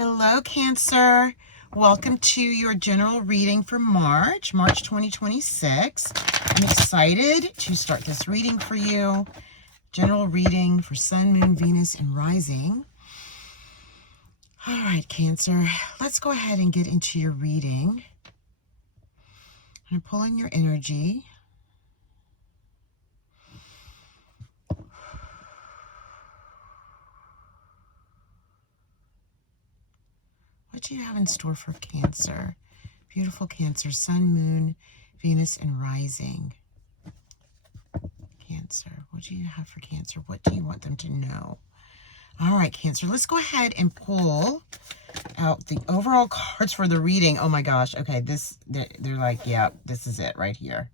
Hello, Cancer. Welcome to your general reading for March 2026. I'm excited to start this reading for you. General reading for Sun, Moon, Venus, and Rising. All right, Cancer, let's go ahead and get into your reading. I'm going to pull in your energy. What do you have in store for Cancer? Beautiful Cancer, Sun, Moon, Venus, and Rising. Cancer, what do you have for Cancer? What do you want them to know? All right, Cancer, let's go ahead and pull out the overall cards for the reading. Oh my gosh. Okay, they're like, yeah, this is it right here.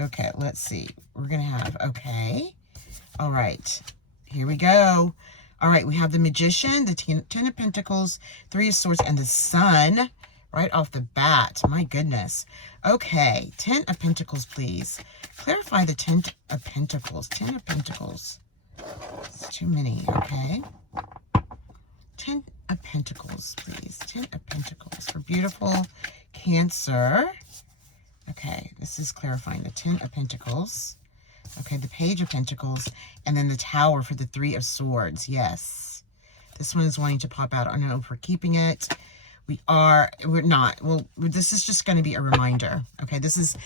Okay, let's see. We're going to have, okay. All right, here we go. All right, we have the Magician, the Ten of Pentacles, Three of Swords, and the Sun right off the bat. My goodness. Okay, 10 of Pentacles, please. Clarify the 10 of Pentacles. 10 of Pentacles. It's too many, okay? 10 of Pentacles, please. 10 of Pentacles for beautiful Cancer. Okay, this is clarifying the 10 of Pentacles. Okay, the Page of Pentacles, and then the Tower for the Three of Swords. Yes. This one is wanting to pop out. I don't know if we're keeping it. We're not. Well, this is just going to be a reminder. Okay, this is,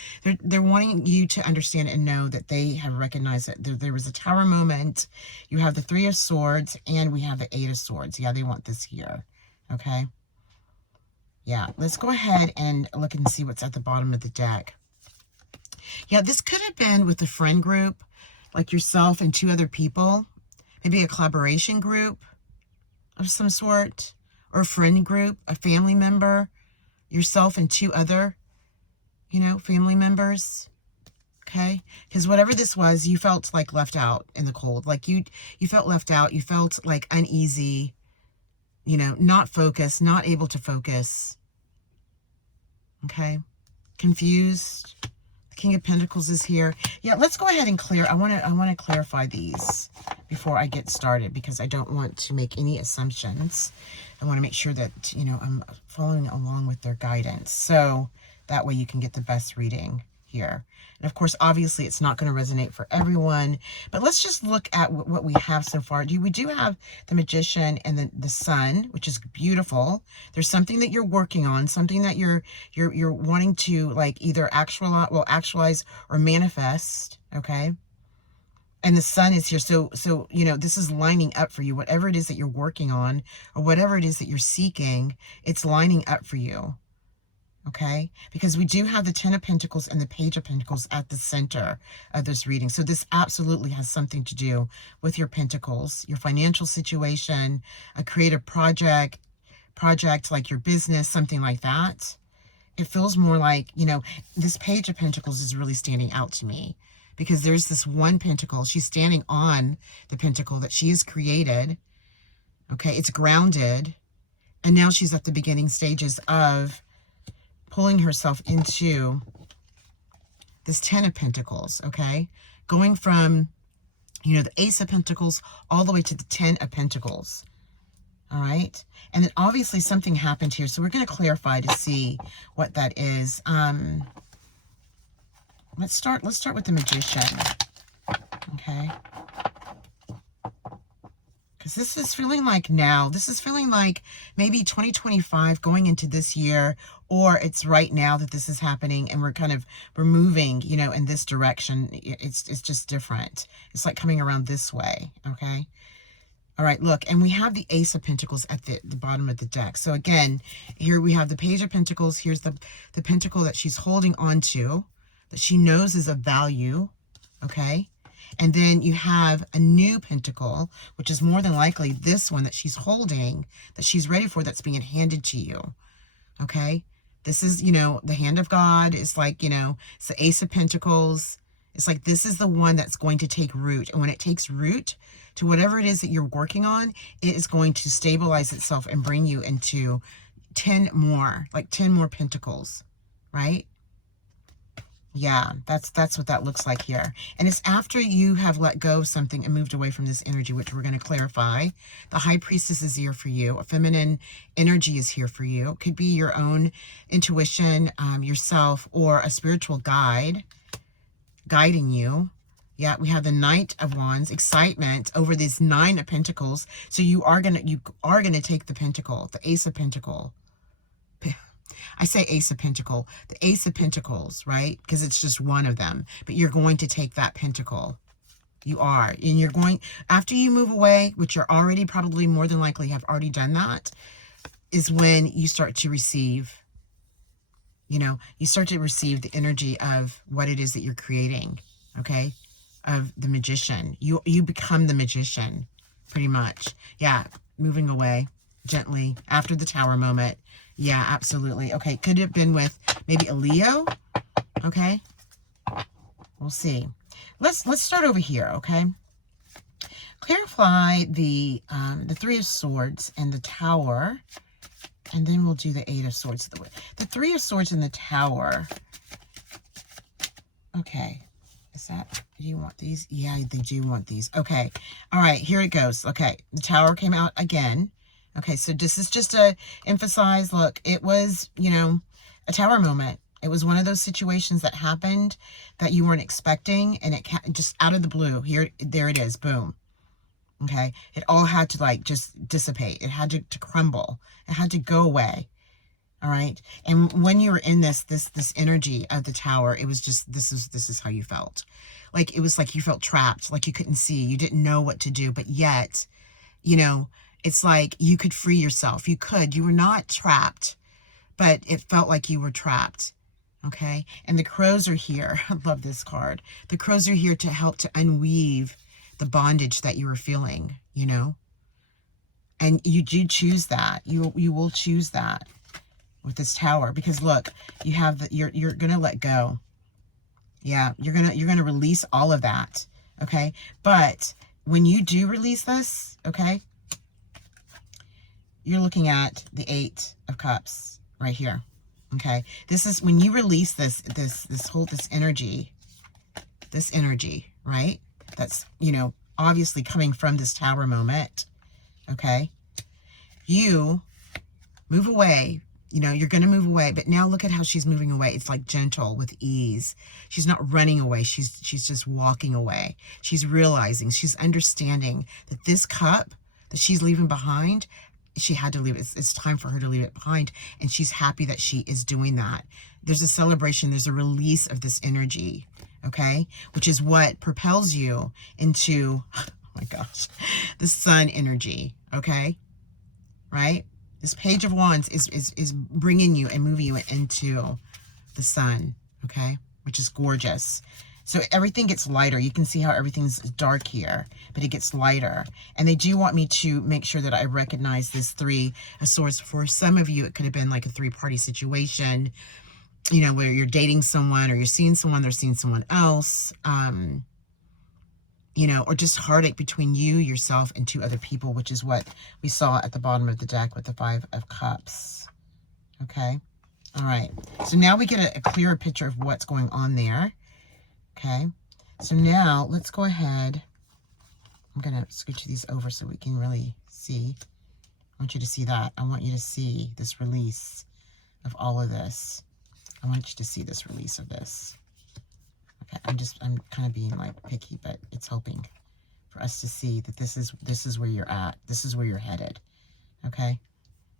they're wanting you to understand and know that they have recognized that there was a Tower moment. You have the Three of Swords, and we have the Eight of Swords. Yeah, they want this here. Okay. Yeah, let's go ahead and look and see what's at the bottom of the deck. Yeah, this could have been with a friend group, like yourself and two other people. Maybe a collaboration group of some sort, or a friend group, a family member, yourself and two other, family members. Okay? Because whatever this was, you felt like left out in the cold. Like you felt left out. You felt like uneasy, not focused, not able to focus. Okay? Confused. King of Pentacles is here. Yeah, let's go ahead and clear. I want to clarify these before I get started, because I don't want to make any assumptions. I want to make sure that, I'm following along with their guidance. So that way you can get the best reading here. And of course, obviously it's not going to resonate for everyone, but let's just look at what we have so far. We do have the Magician and the Sun, which is beautiful. There's something that you're working on, something that you're wanting to like either actualize or manifest. Okay. And the Sun is here. So, this is lining up for you. Whatever it is that you're working on, or whatever it is that you're seeking, it's lining up for you. Okay, because we do have the 10 of Pentacles and the Page of Pentacles at the center of this reading. So this absolutely has something to do with your Pentacles, your financial situation, a creative project like your business, something like that. It feels more like, this Page of Pentacles is really standing out to me, because there's this one pentacle. She's standing on the pentacle that she has created. Okay, it's grounded. And now she's at the beginning stages of pulling herself into this 10 of Pentacles, okay? Going from, the Ace of Pentacles all the way to the 10 of Pentacles, all right? And then obviously something happened here, so we're going to clarify to see what that is. Let's start with the Magician, okay? Because this is feeling like now, this is feeling like maybe 2025 going into this year, or it's right now that this is happening and we're moving, in this direction. It's just different. It's like coming around this way, okay? All right, look, and we have the Ace of Pentacles at the bottom of the deck. So again, here we have the Page of Pentacles. Here's the pentacle that she's holding on to, that she knows is of value, okay? And then you have a new pentacle, which is more than likely this one that she's holding, that she's ready for, that's being handed to you. Okay? This is, the hand of God. It's like, it's the Ace of Pentacles. It's like this is the one that's going to take root. And when it takes root to whatever it is that you're working on, it is going to stabilize itself and bring you into 10 more pentacles, right? Yeah, that's what that looks like here. And it's after you have let go of something and moved away from this energy, which we're going to clarify. The High Priestess is here for you. A feminine energy is here for you. It could be your own intuition, yourself, or a spiritual guide guiding you. Yeah, we have the Knight of Wands, excitement over this Nine of Pentacles. So you are gonna take the Pentacle, the Ace of Pentacle. I say Ace of Pentacle, the Ace of Pentacles, right? Because it's just one of them. But you're going to take that Pentacle. You are. And you're going, after you move away, which you're already probably more than likely have already done that, is when you start to receive, you start to receive the energy of what it is that you're creating, okay? Of the magician. You become the magician, pretty much. Yeah, moving away gently after the Tower moment. Yeah, absolutely. Okay, could have been with maybe a Leo. Okay, we'll see. Let's start over here. Okay, clarify the Three of Swords and the Tower, and then we'll do the Eight of Swords. The Three of Swords and the Tower. Okay, is that? Do you want these? Yeah, they do want these. Okay, all right. Here it goes. Okay, the Tower came out again. Okay, so this is just to emphasize, look, it was, a Tower moment. It was one of those situations that happened that you weren't expecting, and it just out of the blue. There it is, boom. Okay, it all had to just dissipate. It had to crumble. It had to go away. All right, and when you were in this energy of the Tower, it was just this is how you felt. Like it was like you felt trapped, like you couldn't see, you didn't know what to do, but yet, it's like you could free yourself. You were not trapped, but it felt like you were trapped. Okay. And the crows are here. I love this card. The crows are here to help to unweave the bondage that you were feeling, and you do choose that. You will choose that with this Tower, because look, you have you're going to let go. Yeah. You're going to release all of that. Okay. But when you do release this, okay, you're looking at the Eight of Cups right here. Okay. This is when you release this energy, right? That's, obviously coming from this Tower moment. Okay. You move away, you're going to move away, but now look at how she's moving away. It's like gentle with ease. She's not running away. She's just walking away. She's realizing, she's understanding that this cup that she's leaving behind, she had to leave it. It's time for her to leave it behind. And she's happy that she is doing that. There's a celebration. There's a release of this energy. Okay. Which is what propels you into, oh my gosh, the Sun energy. Okay. Right. This Page of Wands is bringing you and moving you into the Sun. Okay. Which is gorgeous. So everything gets lighter. You can see how everything's dark here, but it gets lighter. And they do want me to make sure that I recognize this Three of Swords. For some of you, it could have been like a three-party situation, where you're dating someone, or you're seeing someone, they're seeing someone else, or just heartache between you, yourself, and two other people, which is what we saw at the bottom of the deck with the Five of Cups. Okay. All right. So now we get a clearer picture of what's going on there. Okay, so now let's go ahead. I'm going to scooch these over so we can really see. I want you to see that. I want you to see this release of all of this. I want you to see this release of this. Okay, I'm kind of being like picky, but it's helping for us to see that this is where you're at. This is where you're headed. Okay.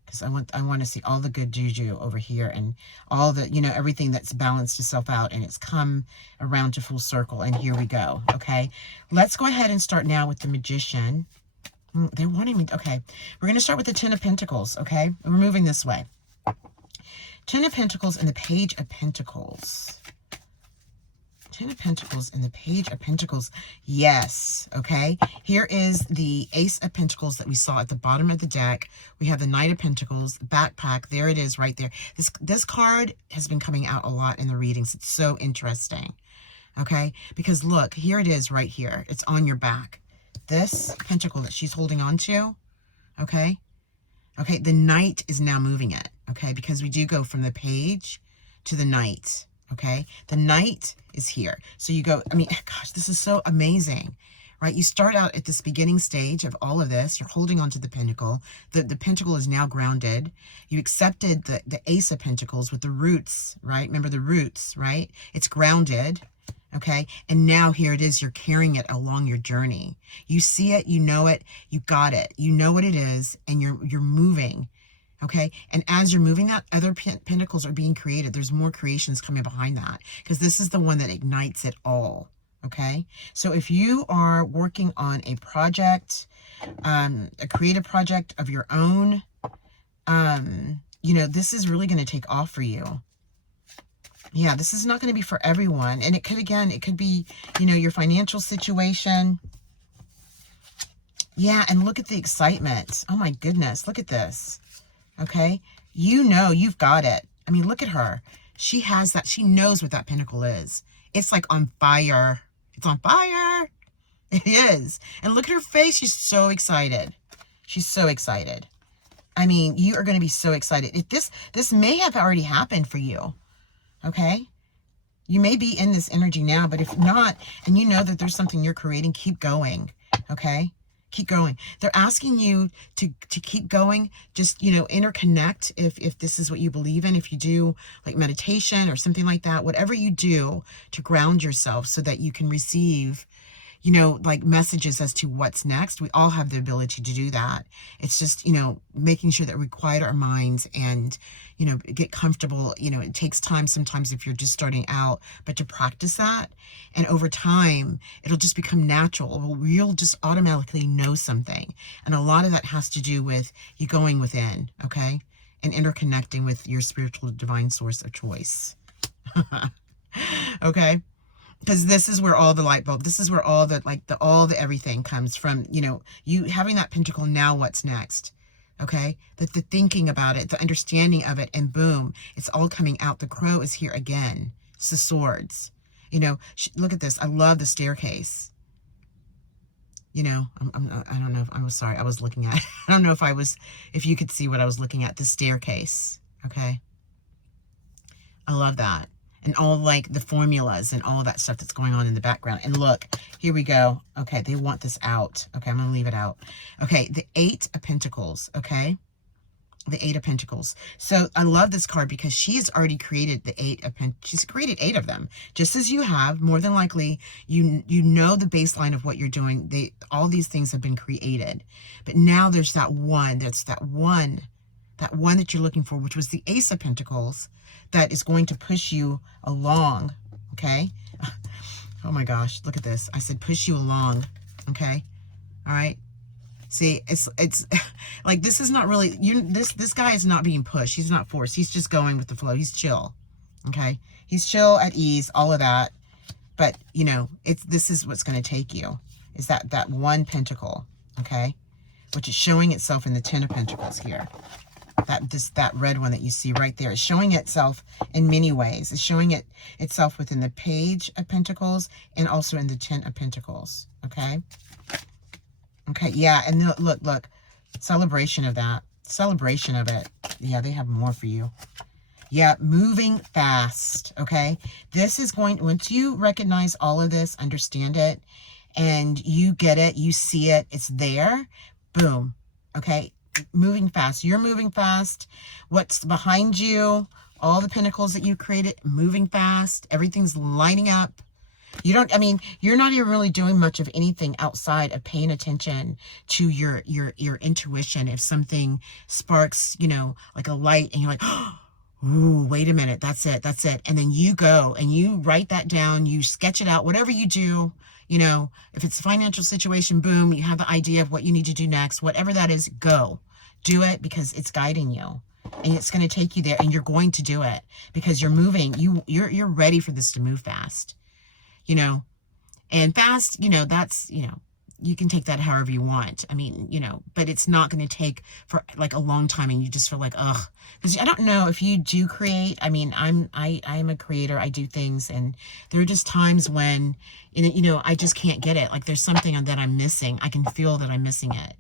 Because I want to see all the good juju over here, and all the, everything that's balanced itself out, and it's come around to full circle. And here we go. Okay. Let's go ahead and start now with the Magician. They're wanting me. Okay. We're going to start with the Ten of Pentacles. Okay. We're moving this way. Ten of Pentacles and the Page of Pentacles. Ten of Pentacles and the Page of Pentacles. Yes. Okay. Here is the Ace of Pentacles that we saw at the bottom of the deck. We have the Knight of Pentacles, backpack. There it is right there. This card has been coming out a lot in the readings. It's so interesting. Okay. Because look, here it is right here. It's on your back. This pentacle that she's holding on to. Okay. Okay. The Knight is now moving it. Okay. Because we do go from the Page to the Knight. Okay, the Knight is here. So you go, I mean, gosh, this is so amazing, right? You start out at this beginning stage of all of this. You're holding on to the Pentacle. The Pentacle is now grounded. You accepted the Ace of Pentacles with the roots, right? Remember the roots, right? It's grounded. Okay, and now here it is, you're carrying it along your journey. You see it, you know it, you got it, you know what it is, and you're moving. Okay, and as you're moving that, other pentacles are being created. There's more creations coming behind that, because this is the one that ignites it all. Okay, so if you are working on a project, a creative project of your own, you know, this is really going to take off for you. Yeah, this is not going to be for everyone. And it could, again, it could be, you know, your financial situation. Yeah, and look at the excitement. Oh my goodness, look at this. Okay, you know you've got it. I mean, look at her. She has that. She knows what that pentacle is. It's like on fire. It's on fire. It is. And look at her face. She's so excited. She's so excited. I mean, you are going to be so excited. If this may have already happened for you. Okay, you may be in this energy now, but if not, and you know that there's something you're creating, keep going. Okay, keep going. They're asking you to keep going. Just, you know, interconnect if this is what you believe in. If you do like meditation or something like that, whatever you do to ground yourself so that you can receive, you know, like messages as to what's next. We all have the ability to do that. It's just, you know, making sure that we quiet our minds and, you know, get comfortable. You know, it takes time sometimes if you're just starting out, but to practice that. And over time, it'll just become natural. You'll just automatically know something. And a lot of that has to do with you going within, okay? And interconnecting with your spiritual divine source of choice. Okay? Because this is where all the light bulb, this is where all the, like, all the everything comes from, you know, you having that pentacle, now what's next? Okay? The thinking about it, the understanding of it, and boom, it's all coming out. The crow is here again. It's the swords. You know, look at this. I love the staircase. You know, I don't know if, I'm sorry, I was looking at, I don't know if you could see what I was looking at, the staircase. Okay? I love that. And all like the formulas and all of that stuff that's going on in the background. And look, here we go. Okay, they want this out. Okay, I'm going to leave it out. Okay, the Eight of Pentacles, okay? The Eight of Pentacles. So I love this card because she's already created the Eight of Pentacles. She's created 8 of them. Just as you have, more than likely, you know the baseline of what you're doing. All these things have been created. But now there's that one. That's that one that you're looking for, which was the Ace of Pentacles, that is going to push you along, okay? Oh my gosh, look at this. I said push you along, okay? All right? See, it's like, this is not really, this guy is not being pushed. He's not forced. He's just going with the flow. He's chill, okay? He's chill, at ease, all of that. But, you know, this is what's going to take you, is that one pentacle, okay? Which is showing itself in the Ten of Pentacles here. That red one that you see right there is showing itself in many ways. It's showing itself within the Page of Pentacles and also in the Ten of Pentacles. Okay. Okay. Yeah. And look, celebration of that. Celebration of it. Yeah. They have more for you. Yeah. Moving fast. Okay. This is once you recognize all of this, understand it, and you get it, you see it, it's there. Boom. Okay. Moving fast. You're moving fast. What's behind you, all the pentacles that you created, moving fast. Everything's lining up. You're not even really doing much of anything outside of paying attention to your intuition. If something sparks, you know, like a light, and you're like, ooh, wait a minute, that's it. And then you go and you write that down, you sketch it out, whatever you do. You know, if it's a financial situation, boom, you have the idea of what you need to do next. Whatever that is, go. Do it, because it's guiding you. And it's going to take you there, and you're going to do it because you're moving. You're ready for this to move fast. You know, and fast, you know, that's, you know, you can take that however you want. I mean, you know, but it's not going to take for like a long time, and you just feel like, ugh. Because I don't know if you do create. I mean, I'm a creator. I do things, and there are just times when, you know, I just can't get it. Like there's something that I'm missing. I can feel that I'm missing it.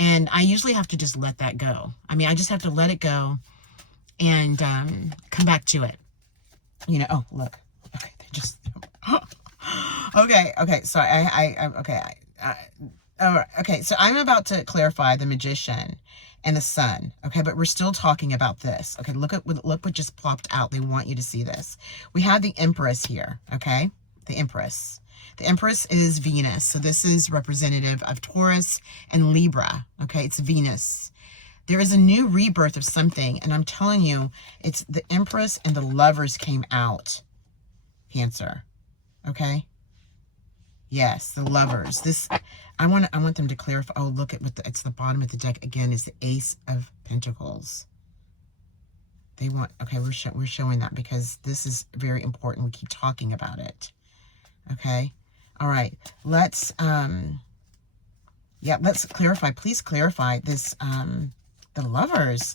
And I usually have to just let that go. I mean, I just have to let it go and come back to it. You know, oh, look. Okay, they just, okay, so all right, okay, so I'm about to clarify the Magician and the Sun, okay, but we're still talking about this, okay, look what just plopped out. They want you to see this. We have the Empress here, okay, the Empress. The Empress is Venus, so this is representative of Taurus and Libra, okay, it's Venus. There is a new rebirth of something, and I'm telling you, it's the Empress and the Lovers came out, Cancer, okay? Yes, the Lovers. This, I want them to clarify. Oh, look at what it's the bottom of the deck again. Is the Ace of Pentacles. They want. Okay, we're showing that because this is very important. We keep talking about it. Okay. All right. Let's let's clarify. Please clarify this. The Lovers.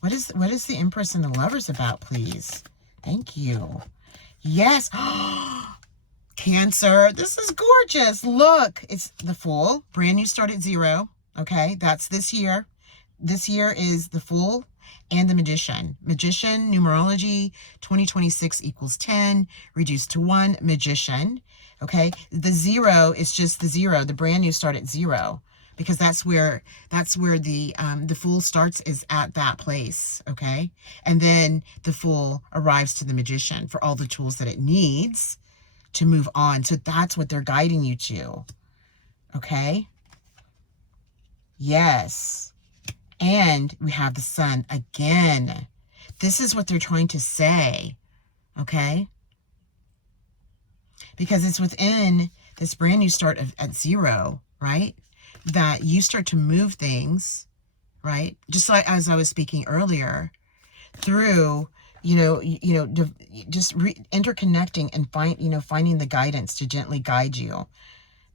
What is the Empress and the Lovers about? Please. Thank you. Yes. Cancer, this is gorgeous. Look, it's the Fool, brand new start at 0. Okay, that's this year. This year is the Fool and the Magician. Magician, numerology, 2026 equals 10, reduced to 1, Magician. Okay, the 0 is just the 0, the brand new start at 0, because that's where the Fool starts, is at that place. Okay, and then the Fool arrives to the Magician for all the tools that it needs to move on. So that's what they're guiding you to. Okay? Yes. And we have the Sun again. This is what they're trying to say. Okay? Because it's within this brand new start at 0, right? That you start to move things, right? Just like as I was speaking earlier, through just interconnecting and finding the guidance to gently guide you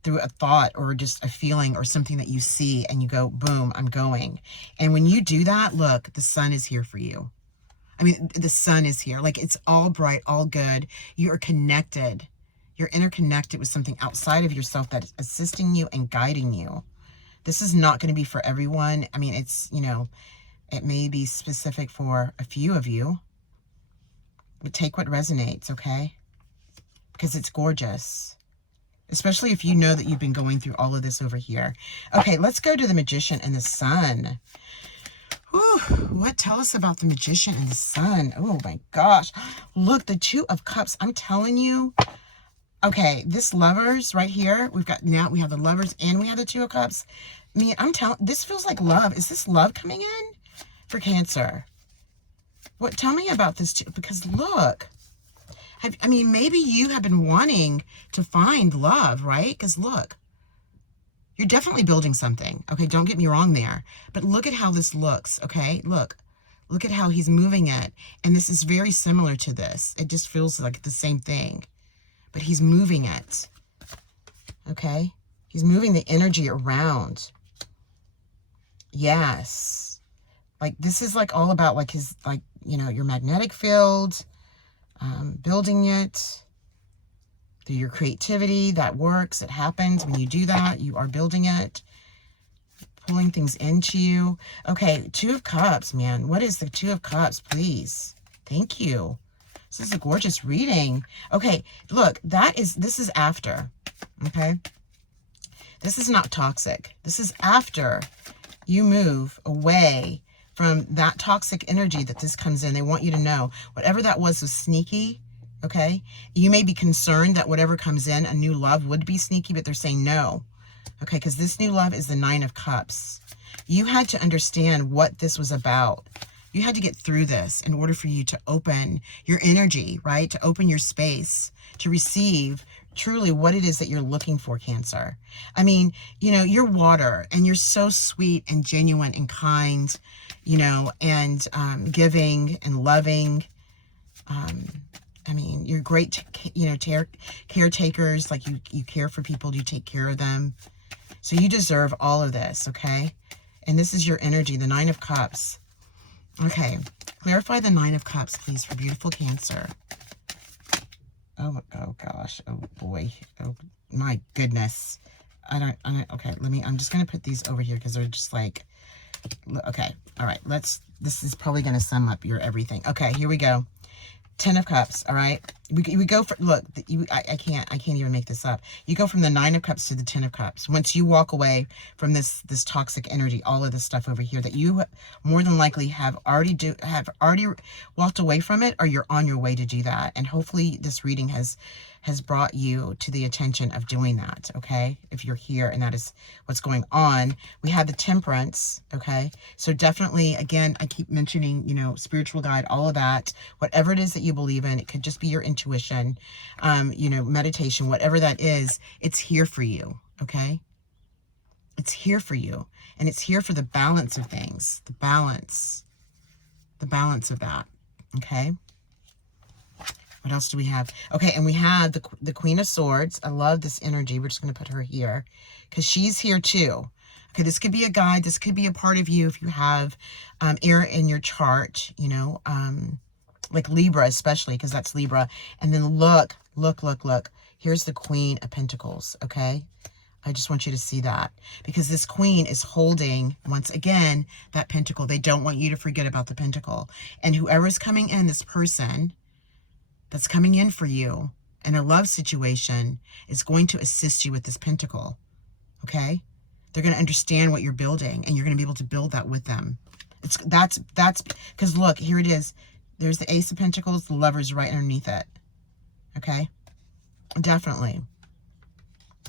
through a thought or just a feeling or something that you see, and you go, boom, I'm going. And when you do that, look, the Sun is here for you. I mean, the Sun is here. Like, it's all bright, all good. You are connected. You're interconnected with something outside of yourself that is assisting you and guiding you. This is not going to be for everyone. I mean, it's, it may be specific for a few of you. But take what resonates, okay? Because it's gorgeous. Especially if you know that you've been going through all of this over here. Okay, let's go to the Magician and the Sun. Whew, what? Tell us about the Magician and the Sun. Oh my gosh. Look, the Two of Cups. I'm telling you. Okay, this Lovers right here. We have the Lovers and we have the Two of Cups. I mean, this feels like love. Is this love coming in for Cancer? What? Tell me about this too, because look, I mean, maybe you have been wanting to find love, right? Because look, you're definitely building something. Okay, don't get me wrong there, but look at how this looks. Okay, look at how he's moving it, and this is very similar to this. It just feels like the same thing, but he's moving it. Okay, he's moving the energy around. Yes, like this is like all about like his your magnetic field, building it through your creativity. That works. It happens when you do that. You are building it, pulling things into you. Okay, Two of Cups, man. What is the Two of Cups, please? Thank you. This is a gorgeous reading. Okay, look, this is after, okay? This is not toxic. This is after you move away from that toxic energy that this comes in. They want you to know whatever that was sneaky, okay? You may be concerned that whatever comes in, a new love, would be sneaky, but they're saying no, okay? Because this new love is the Nine of Cups. You had to understand what this was about. You had to get through this in order for you to open your energy, right? To open your space, to receive truly what it is that you're looking for, Cancer. I mean, you're water, and you're so sweet and genuine and kind, and giving and loving. I mean, you're great, caretakers. Like you care for people, you take care of them. So you deserve all of this, okay? And this is your energy, the Nine of Cups. Okay, clarify the Nine of Cups, please, for beautiful Cancer. Oh gosh, oh boy, oh my goodness. Okay, I'm just going to put these over here because they're just like, okay, all right, this is probably going to sum up your everything. Okay, here we go. Ten of Cups, all right? We go for, look, I can't even make this up. You go from the Nine of Cups to the Ten of Cups. Once you walk away from this toxic energy, all of this stuff over here that you more than likely have already walked away from it, or you're on your way to do that. And hopefully this reading has brought you to the attention of doing that, okay? If you're here and that is what's going on. We have the Temperance, okay? So definitely, again, I keep mentioning, you know, spiritual guide, all of that. Whatever it is that you believe in, it could just be your intuition, you know, meditation, whatever that is, it's here for you, okay? It's here for you. And it's here for the balance of things, the balance of that, okay? What else do we have? Okay, and we have the Queen of Swords. I love this energy. We're just going to put her here because she's here too. Okay, this could be a guide. This could be a part of you if you have air in your chart, you know, like Libra especially, because that's Libra. And then look. Here's the Queen of Pentacles, okay? I just want you to see that because this queen is holding, once again, that pentacle. They don't want you to forget about the pentacle. And whoever's coming in, this person that's coming in for you in a love situation is going to assist you with this pentacle, okay? They're going to understand what you're building, and you're going to be able to build that with them. That's because look, here it is. There's the Ace of Pentacles, the Lover's right underneath it, okay? Definitely.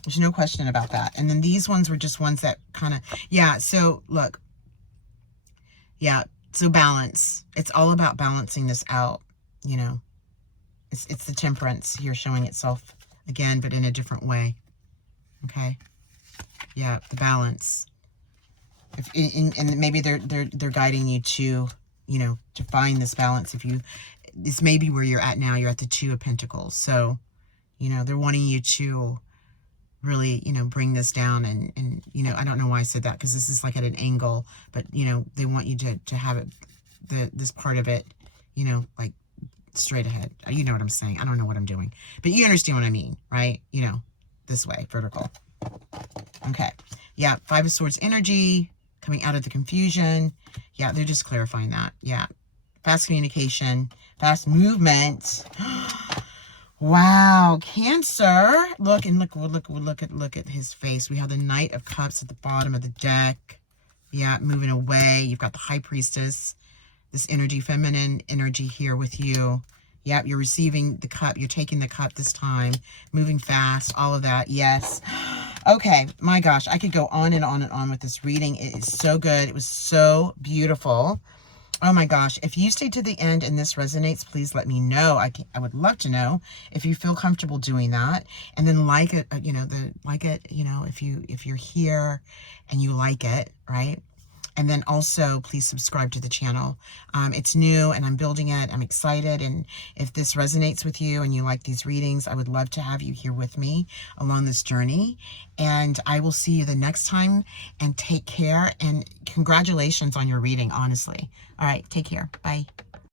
There's no question about that. And then these ones were just ones that kind of, yeah, so look. Yeah, so balance. It's all about balancing this out, you know. It's the Temperance here showing itself again, but in a different way. Okay? Yeah, the balance. And maybe they're guiding you to, you know, to find this balance. This may be where you're at now. You're at the Two of Pentacles. So, you know, they're wanting you to really, you know, bring this down and you know, I don't know why I said that because this is like at an angle, but, you know, they want you to have it, this part of it, you know, like straight ahead. You know what I'm saying? I don't know what I'm doing, but you understand what I mean, right? You know, this way, vertical. Okay. Yeah. Five of Swords energy coming out of the confusion. Yeah. They're just clarifying that. Yeah. Fast communication, fast movement. Wow, Cancer. Look at his face. We have the Knight of Cups at the bottom of the deck. Yeah, moving away. You've got the High Priestess. This energy, feminine energy here with you. Yep, you're receiving the cup. You're taking the cup this time. Moving fast. All of that. Yes. Okay. My gosh. I could go on and on and on with this reading. It is so good. It was so beautiful. Oh my gosh. If you stay to the end and this resonates, please let me know. I would love to know if you feel comfortable doing that. And then like it, you know, if you're here and you like it, right? And then also, please subscribe to the channel. It's new and I'm building it. I'm excited. And if this resonates with you and you like these readings, I would love to have you here with me along this journey. And I will see you the next time. And take care. And congratulations on your reading, honestly. All right, take care. Bye.